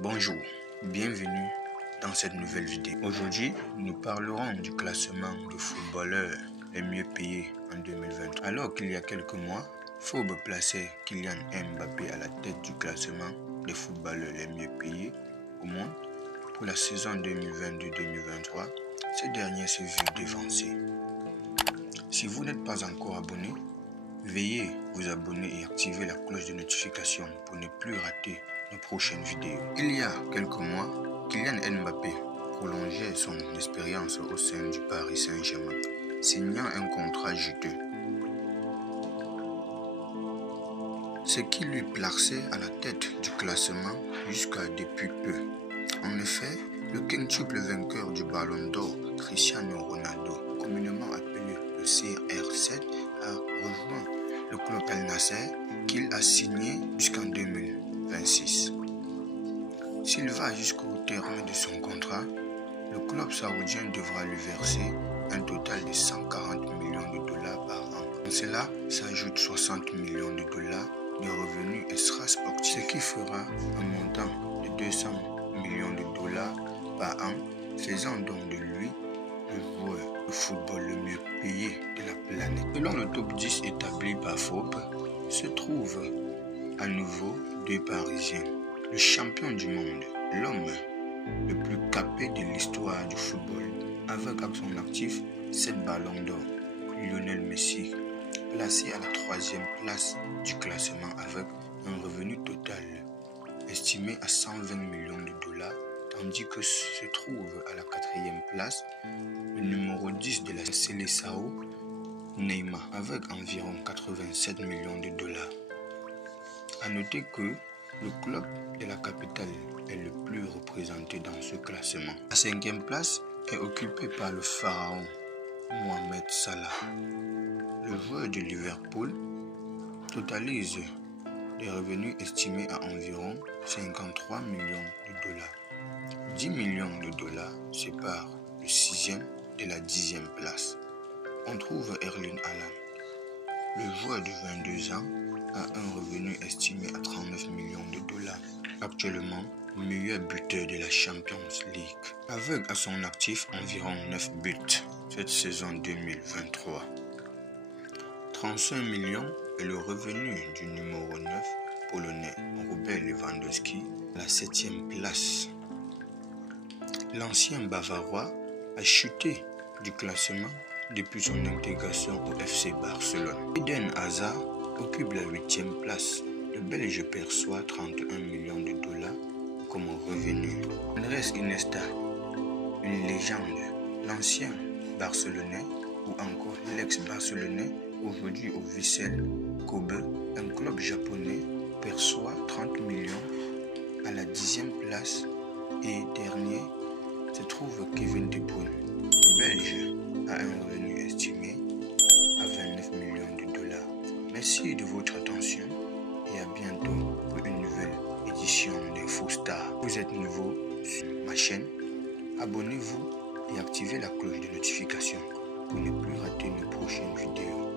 Bonjour, bienvenue dans cette nouvelle vidéo. Aujourd'hui, nous parlerons du classement de footballeurs les mieux payés en 2020. Alors qu'il y a quelques mois, Forbes plaçait Kylian Mbappé à la tête du classement des footballeurs les mieux payés au monde pour la saison 2022-2023, ce dernier s'est vu dévancé. Si vous n'êtes pas encore abonné, veuillez vous abonner et activer la cloche de notification pour ne plus rater nos prochaines vidéos. Il y a quelques mois, Kylian Mbappé prolongeait son expérience au sein du Paris Saint-Germain, signant un contrat juteux, ce qui lui plaçait à la tête du classement jusqu'à depuis peu. En effet, le quintuple vainqueur du Ballon d'Or, Cristiano Ronaldo, communément appelé le CR7, a rejoint le club El Nasser qu'il a signé jusqu'en 2026. S'il va jusqu'au terme de son contrat, le club saoudien devra lui verser un total de 140 millions de dollars par an. À cela s'ajoute 60 millions de dollars de revenus extra-sportifs, ce qui fera un montant de 200 millions de dollars par an, faisant donc de lui le joueur de football le mieux payé de la planète. Selon le top 10 établi par Forbes, se trouvent à nouveau deux Parisiens. Le champion du monde, l'homme le plus capé de l'histoire du football, avec à son actif 7 ballons d'or, Lionel Messi, placé à la 3e place du classement avec un revenu total estimé à 120 millions de dollars, tandis que se trouve à la 4e place le numéro 10 de la Seleção, Neymar, avec environ 87 millions de dollars. A noter que le club de la capitale est le plus représenté dans ce classement. La 5e place est occupée par le pharaon Mohamed Salah. Le joueur de Liverpool totalise des revenus estimés à environ 53 millions de dollars. 10 millions de dollars séparent le 6e de la 10e place. On trouve Erling Haaland. Le joueur de 22 ans a un revenu estimé à 39 millions de dollars. Actuellement, meilleur buteur de la Champions League, avec à son actif environ 9 buts cette saison 2023. 35 millions est le revenu du numéro 9 polonais Robert Lewandowski, à la 7e place. L'ancien Bavarois a chuté du classement depuis son intégration au FC Barcelone. Eden Hazard occupe la 8e place. Le Belge perçoit 31 millions de dollars comme revenu. Andrés Iniesta, une légende, l'ancien Barcelonais ou encore l'ex-Barcelonais, aujourd'hui au Vissel Kobe, un club japonais, perçoit 30 millions à la 10e place et dernier se trouve Kevin De Bruyne. Le Belge a un revenu estimé à 29 millions de dollars. Merci de votre attention et à bientôt pour une nouvelle édition d'InfoStar. Vous êtes nouveau sur ma chaîne, abonnez-vous et activez la cloche de notification pour ne plus rater nos prochaines vidéos.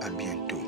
À bientôt.